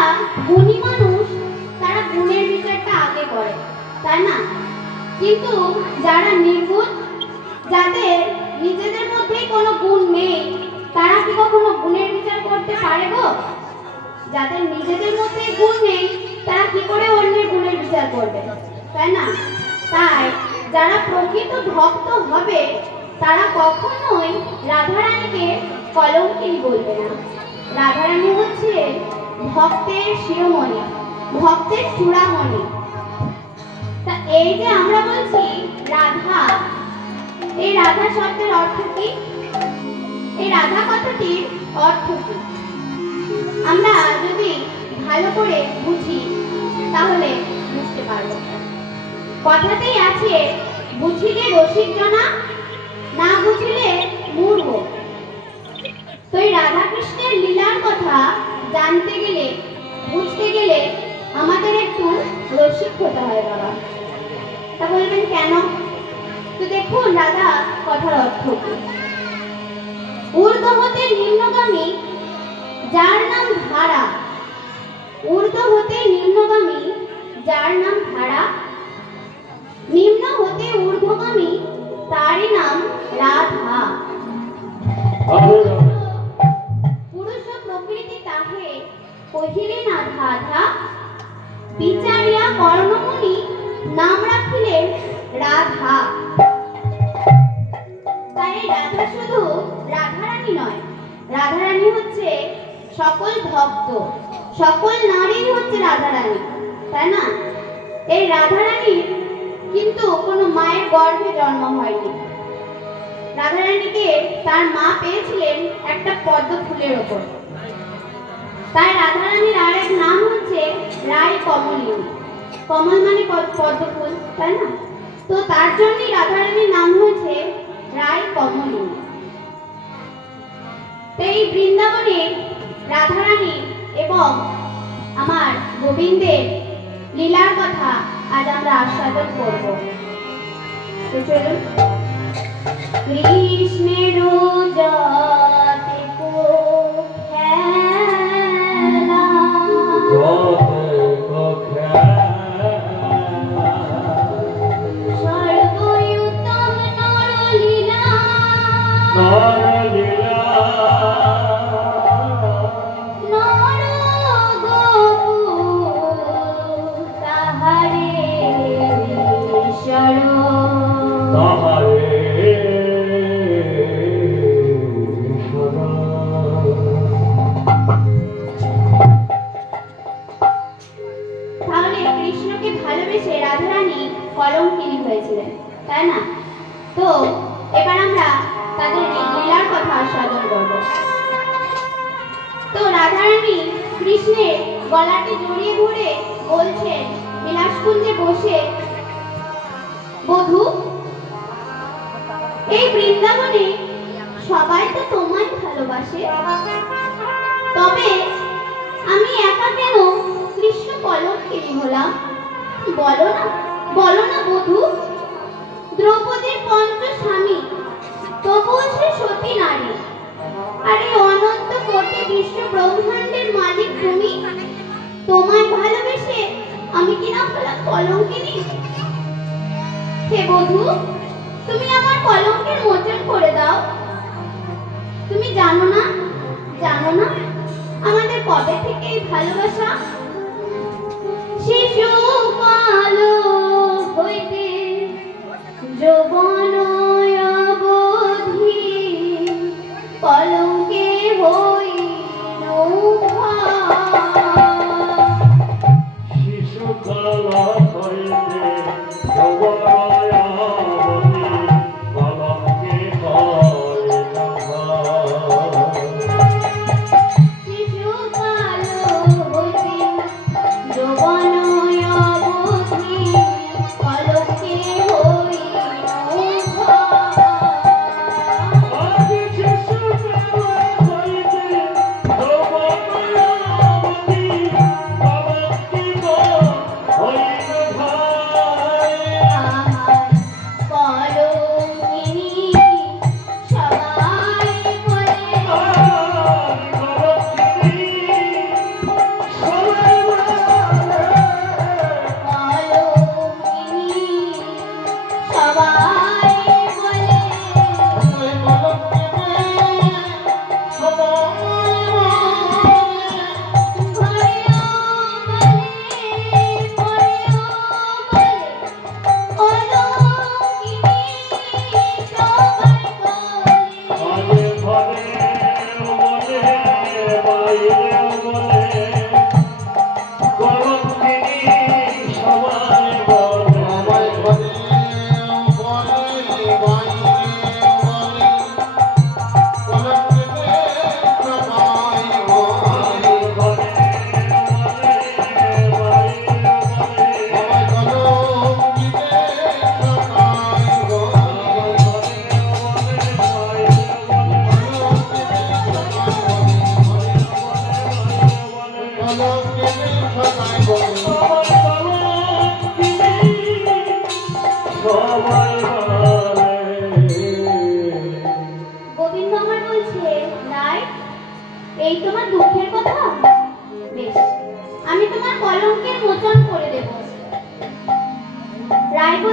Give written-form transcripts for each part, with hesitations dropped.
যারা গুণী মানুষ তারা গুণের বিচারটা আগে করে, তাই না? কিন্তু যারা নির্গুণ, যাদের নিজেদের মধ্যেই কোনো গুণ নেই, তারা কি কখনো গুণের বিচার করতে পারে গো? যাদের নিজেদের মধ্যে গুণ নেই তারা কি করে অন্যের গুণের বিচার করবে, তাই না? তাই যারা প্রকৃত ভক্ত হবে তারা কখনোই রাধারানীকে কলঙ্কিনী বলবে না। রাধারানী হচ্ছে ভক্তের শিরোমণি, ভক্তের চূড়ামণি। তা এই যে আমরা বলছি রাধা, এই রাধা শব্দের অর্থ কি? এই রাধা কথাটির অর্থ কি আমরা যদি ভালো করে বুঝি তাহলে বুঝতে পারবো। কথাতেই আছে বুঝিলে রসিকজনা, না বুঝিলে মূর্খ। তো এই রাধা কৃষ্ণের লীলার কথা জানতে গেলে, বুঝতে গেলে আমাদের একটু রসিক হতে হয় বাবা। তা বলবেন কেন? তো দেখুন রাধা কথার অর্থ কি। ঊর্ধ্ব হতে নিম্নগামী যার নাম ধারা, ঊর্ধ্ব হতে নিম্নগামী যার নাম ধারা, নিম্ন হতে ঊর্ধ্বগামী তারই নাম রাধা। পুরুষ প্রকৃতি তাহে কহিলে না ধাধা, বিচারিয়া কর্ণমণি নাম রাখিলেন রাধা। তাই রাধা শুধু রাধারানী নয়, রাধারানী হচ্ছে সকল ভক্ত, সকল নারী হচ্ছে রাধারানী, তাই না? এই রাধারানীর কিন্তু কোনো মায়ের গর্ভে জন্ম হয়নি। রাধারানীকে তার মা পেয়েছিলেন একটা পদ্ম ফুলের ওপর। তাই রাধারানীর আরেক নাম হচ্ছে রাই কমলিনী। কমল মানে পদ্ম ফুল, তাই না? তো তার জন্যই রাধারানীর নাম হয়েছে রাই কমলিনী। এই বৃন্দাবনে রাধারানী এবং আমার গোবিন্দের লীলার কথা আজ আমরা আস্বাদন করব। তো চলুন। কৃষ্ণের জতে কো খেলা, সর্বোত্তম নরলীলা, কলঙ্কিনী হয়েছিলেন, তাই না? তো এবার আমরা তাদের লীলার কথা আস্বাদন করব। তো রাধারানী কৃষ্ণের গলাটি জড়িয়ে ধরে বলছেন বিলাসকুঞ্জে বসে, বধূ এই বৃন্দাবনে সবাই তো তোমায় ভালোবাসে, তবে আমি একা কেন কৃষ্ণ কলঙ্কিনী হলাম? বলো না, বলো না বধূ। দ্রৌপদীর পঞ্চ স্বামী, তবুও সে সতী নারী। আরে অনন্ত কোটি বিশ্ব ব্রহ্মাণ্ডের মালিক তুমি, তোমায় ভালোবেসে আমি কিনা হলাম কলঙ্কিনী? হে বধূ, তুমি আমার কলঙ্কের মোচন করে দাও। তুমি জানো না, জানো না আমাদের কবে থেকে এই ভালোবাসা? শিশুকাল হইতে যৌবন অবধি কলঙ্কে হইল শিশুকাল হইতে যৌবন অবধি কলঙ্কে হইল। শিশুকাল হইতে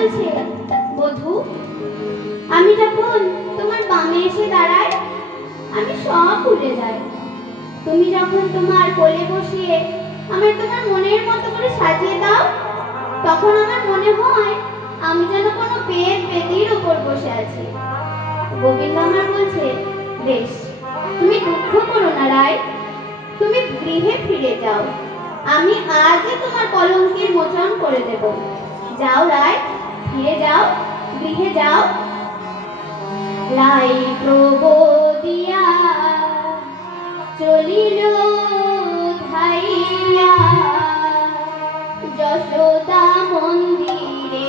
বলছে, বধূ, আমি যখন তোমার বামে এসে দাঁড়াই আমি সব ভুলে যাই। তুমি যখন তোমার কোলে বসিয়ে আমায় তোমার মনের মতো করে সাজিয়ে দাও, তখন আমার মনে হয় আমি যেন কোনো বেদির উপর বসে আছি। গোবিন্দ আমার বলছে, বেশ, তুমি দুঃখ করো না রায়, তুমি গৃহে ফিরে যাও, আমি আজই তোমার কলঙ্কের মোচন করে দেব। যাও রায়, ফিরে যাও, গৃহে যাও। রায় প্রবোদিয়া চলিল ধাইয়া যশোদা মন্দিরে।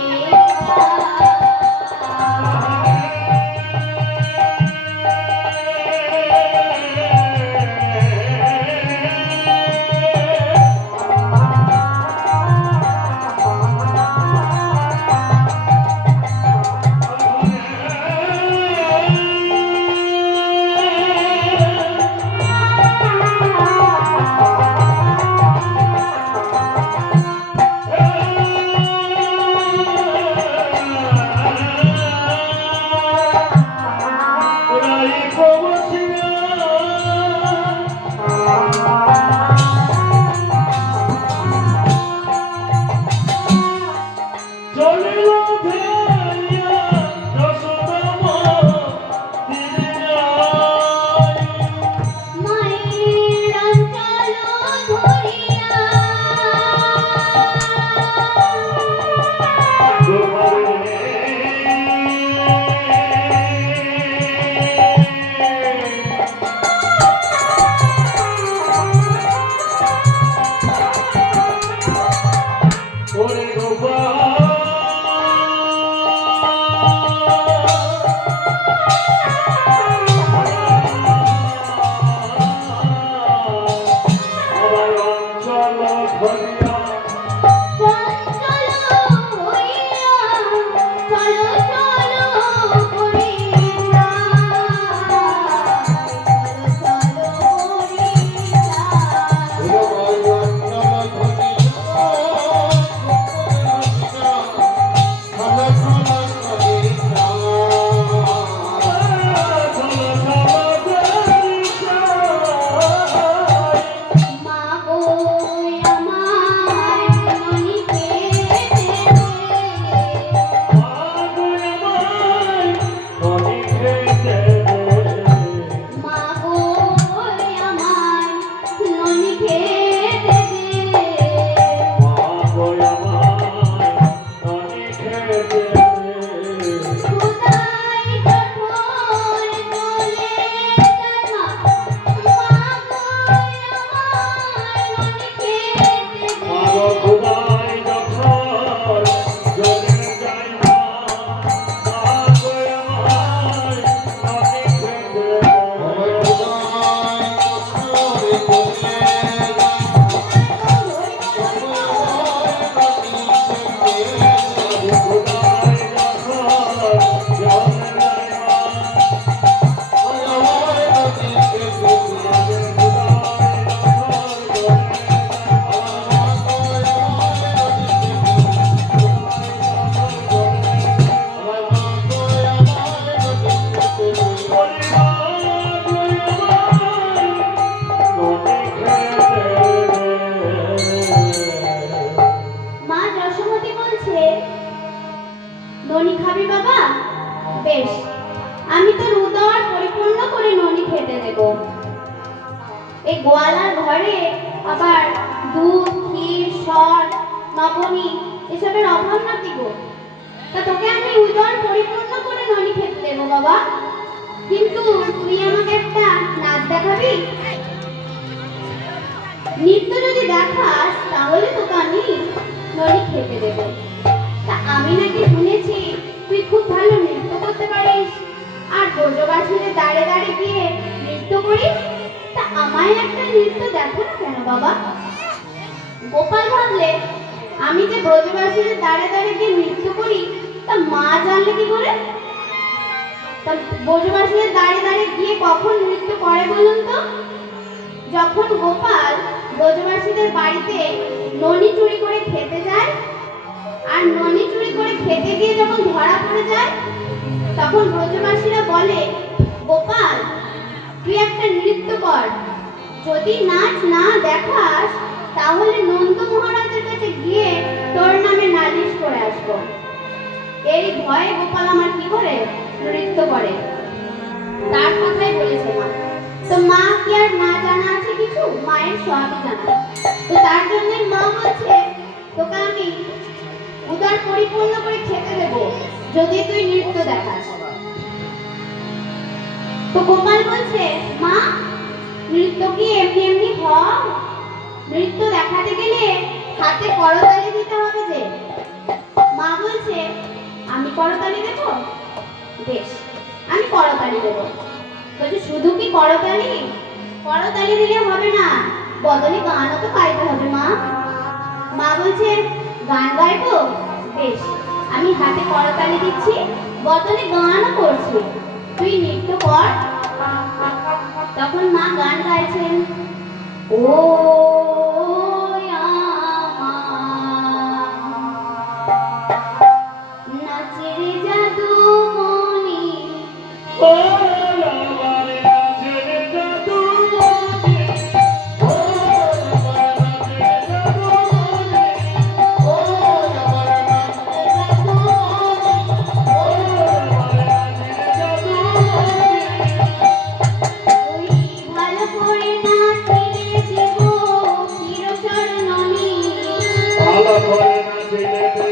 ননি খাবি বাবা? বেশ, আমি তোর উদর পরিপূর্ণ করে ননি খেতে দেব। এই গোয়ালার ঘরে আবার দুধ, ক্ষীর, সর, নবনী এসবের অভাব নাকি গো? তা তোকে আমি উদর পরিপূর্ণ করে ননি খেতে দেবো বাবা, কিন্তু তুই আমাকে একটা নাচ দেখাবি। নৃত্য যদি দেখাস তাহলে তোকে আমি ননি খেতে দেবো। তা আমি নাকি শুনেছি তুই খুব ভালো নৃত্য করতে পারিস, আর ব্রজবাসীদের দাঁড়ে দাঁড়ে গিয়ে নৃত্য করিস। তা আমায় একটা নৃত্য দেখো না কেন বাবা? গোপাল ভাবলে আমি যে ব্রজবাসীদের দাঁড়ে দাঁড়ে গিয়ে নৃত্য করি তা মা জানলে কি করে? তা ব্রজবাসীদের দাঁড়ে দাঁড়ে গিয়ে কখন নৃত্য করে বলুন তো? যখন গোপাল ব্রজবাসীদের বাড়িতে ননি চুরি করে খেতে যায়, আর ননি চুরি করে খেতে গিয়ে দেখাতে যায়। তখন ব্রজবাসীরা বলে, গোপাল তুই একটা নৃত্য কর, যদি নাচ না দেখাস তাহলে নন্দ মহারাজের কাছে গিয়ে তোর নামে নালিশ করে আসবো। এই ভয়ে গোপাল আমার কি করে নৃত্য করে, তার কথাই বলেছে মা। তো মা কি আর না জানা আছে কিছু? মায়ের সবই জানা। তো তার জন্য মা বলছে, তোকে আমি উদর পরিপূর্ণ করে খেতে দেব যদি তুই নৃত্য দেখাস। তো গোপাল বলছে, মা নৃত্য কি এমনি এমনি হয়? নৃত্য দেখাতে গেলে হাতে করতালি দিতে হবে যে। মা বলছে, আমি করতালি দেব? বেশ, আমি করতালি দেব। বলছে, শুধু কি করতালি? করতালি দিলে হবে না, বদলে গানও তো গাইতে হবে মা। মা বলছে, গান গাইবো? বেশ, আমি হাতে করতালি দিচ্ছি, বদলে গানও করছি, তুই নৃত্য কর। তখন মা গান গাইছেন, ও নাচের জাদু মনি, ও আমার নাচের জাদু মনি, ও আমার নাচের জাদু মনি, ও আমার নাচের জাদু মনি, ও আমার নাচের জাদু মনি। তুই ভালো করে নাচিলে দেব চিরচরণী। ভালো করে নাচিলে